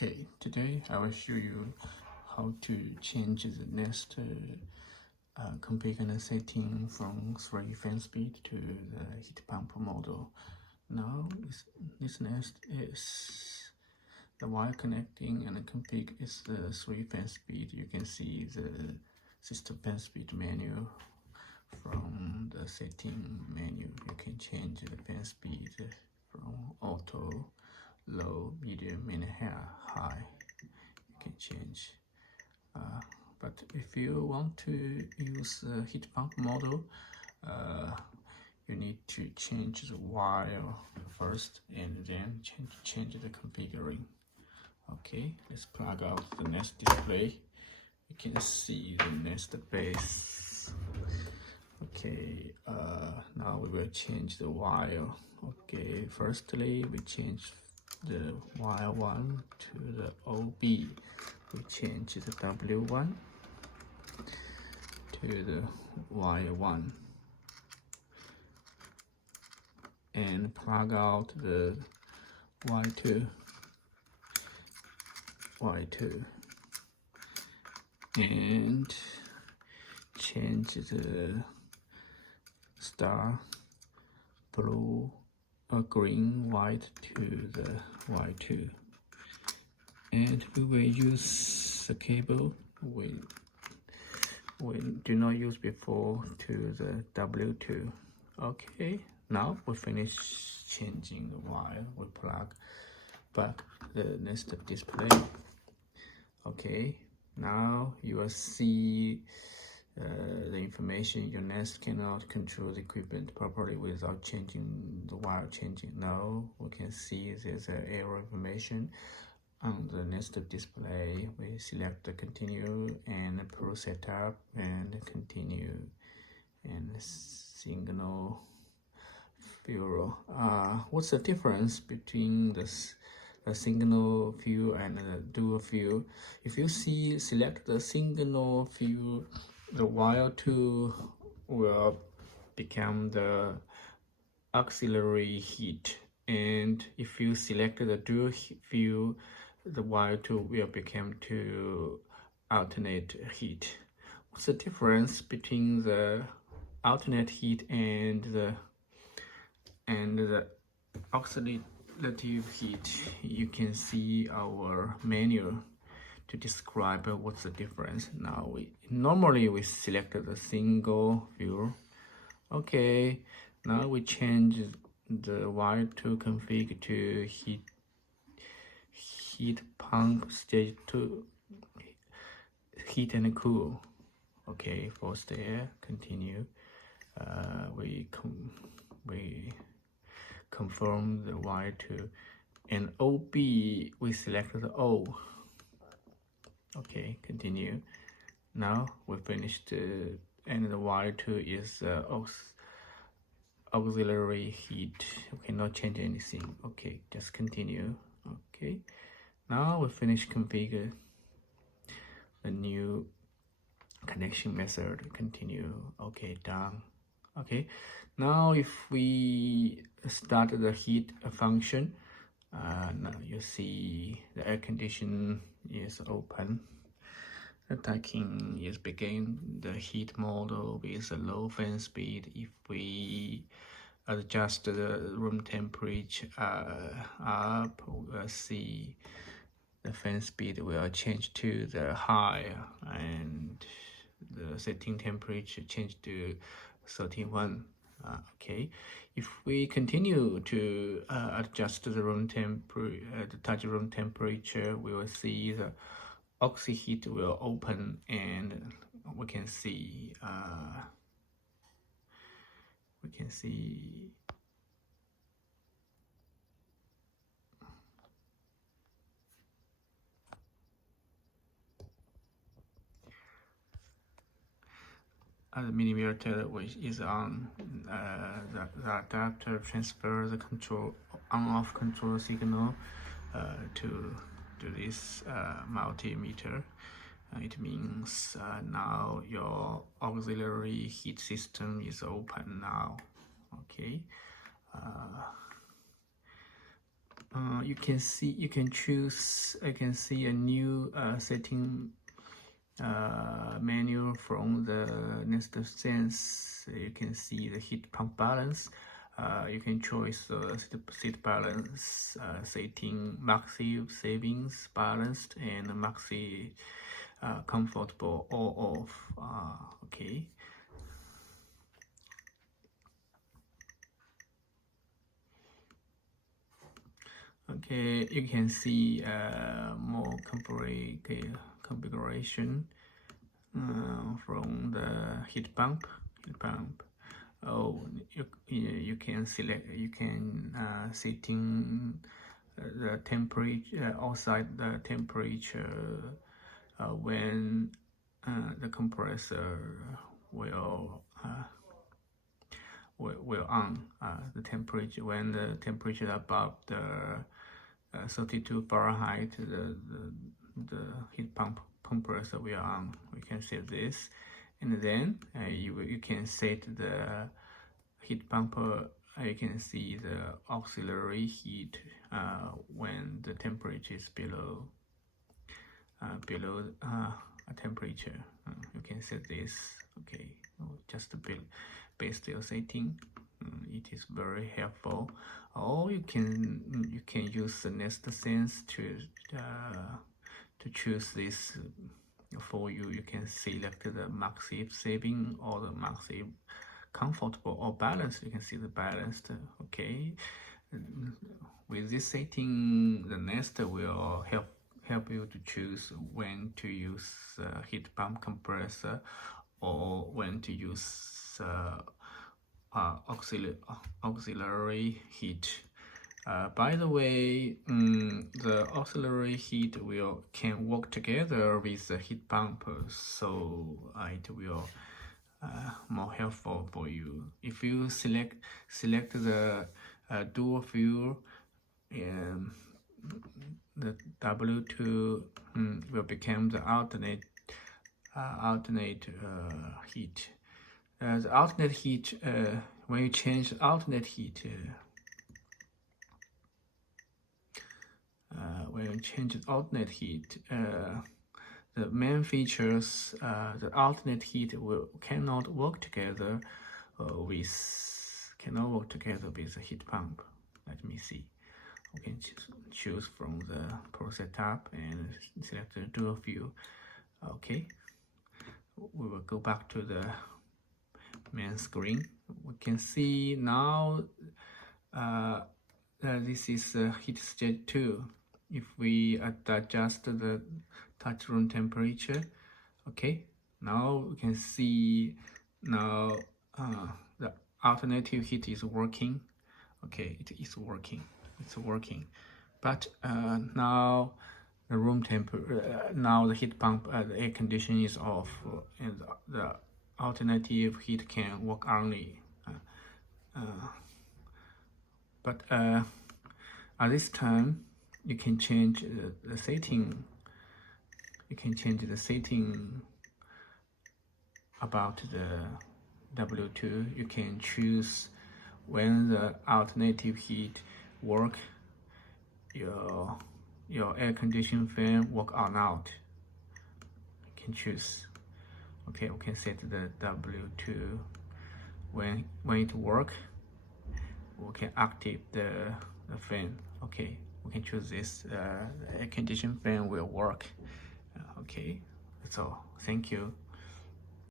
Okay, today I will show you how to change the nest configuration setting from 3 fan speed to the heat pump model. Now this nest is the wire connecting and the config is the 3 fan speed. You can see the system fan speed menu. From the setting menu, you can change the fan speed from auto, low, medium, and high. You can change. But if you want to use the heat pump model, you need to change the wire first and then change the configuring. Okay, let's plug out the nest display. You can see the nest base. Okay, now we will change the wire. Okay, firstly we change the wire 1 to the OB. We change the W1 to the wire 1 and plug out the Y2 and change the star blue green white to the Y2, and we will use the cable we do not use before to the W2. Okay, now we finish changing the wire. We plug back the nest display. Okay, now you will see the information. Your nest cannot control the equipment properly without changing the wire changing. Now we can see there's an error information on the nest display. We select the continue and pro setup and continue and signal fuel. What's the difference between the single fuel and the dual fuel? If you select the single fuel, the wire 2 will become the auxiliary heat, and if you select the dual fuel, the wire 2 will become to alternate heat. What's the difference between the alternate heat and the auxiliary heat? You can see our manual to describe what's the difference. Now normally we select the single fuel. Okay, now we change the wire 2 config to heat pump stage 2, heat and cool. Okay, forced air, continue. We confirm the wire 2, and OB we select the O. Okay, continue. Now we finished and the wire 2 is auxiliary heat. We cannot change anything. Okay, just continue. Okay, now we finish configure the new connection method. Continue. Okay, done. Okay, now if we start the heat function, now you see the air condition is open. The daikin is begin the heat model with a low fan speed. If we adjust the room temperature up, we'll see the fan speed will change to the high, and the setting temperature change to 31. Okay, if we continue to adjust the room temperature, the touch room temperature, we will see the oxy heat will open, and we can see the millimeter which is on. The adapter transfer the control on-off control signal to this multimeter. It means now your auxiliary heat system is open now. Okay, you can see, you can choose, I can see a new setting menu from the nesthello. You can see the heat pump balance. You can choose seat balance setting, maxi savings balanced and maxi comfortable or off. Okay. Okay, you can see more configuration from the heat pump. Oh, you can select, you can setting the temperature outside the temperature when the compressor will on the temperature when the temperature above the 32 Fahrenheit, the heat pump compressor will on. We can set this, and then you can set the heat pump. You can see the auxiliary heat when the temperature is below a temperature. You can set this. Okay, just a base still setting. It is very helpful. Or you can use the nesthello to choose this for you. You can select the maxi saving or the maxi comfortable or balanced. You can see the balanced. Okay, with this setting, the Nest will help you to choose when to use heat pump compressor or when to use auxiliary heat. By the way, the auxiliary heat can work together with the heat pump, so it will more helpful for you. If you select the dual fuel, the W2 will become the alternate heat. The alternate heat, when you change the alternate heat, the main features, the alternate heat cannot work together with the heat pump. Let me see. We can choose from the process tab and select the dual fuel. Okay, we will go back to the main screen. We can see now this is the heat state 2. If we adjust the touch room temperature, okay, now we can see now the alternative heat is working. Okay, it is working. It's working, but now the room temperature, now the heat pump, the air conditioning is off, and the alternative heat can work only. But at this time, you can change the setting. You can change the setting about the W2. You can choose when the alternative heat work, your air conditioning fan work or not. You can choose. Okay, we can set the W2 when it work. We can activate the fan. Okay, we can choose this. The air conditioning fan will work. Okay, that's all. Thank you.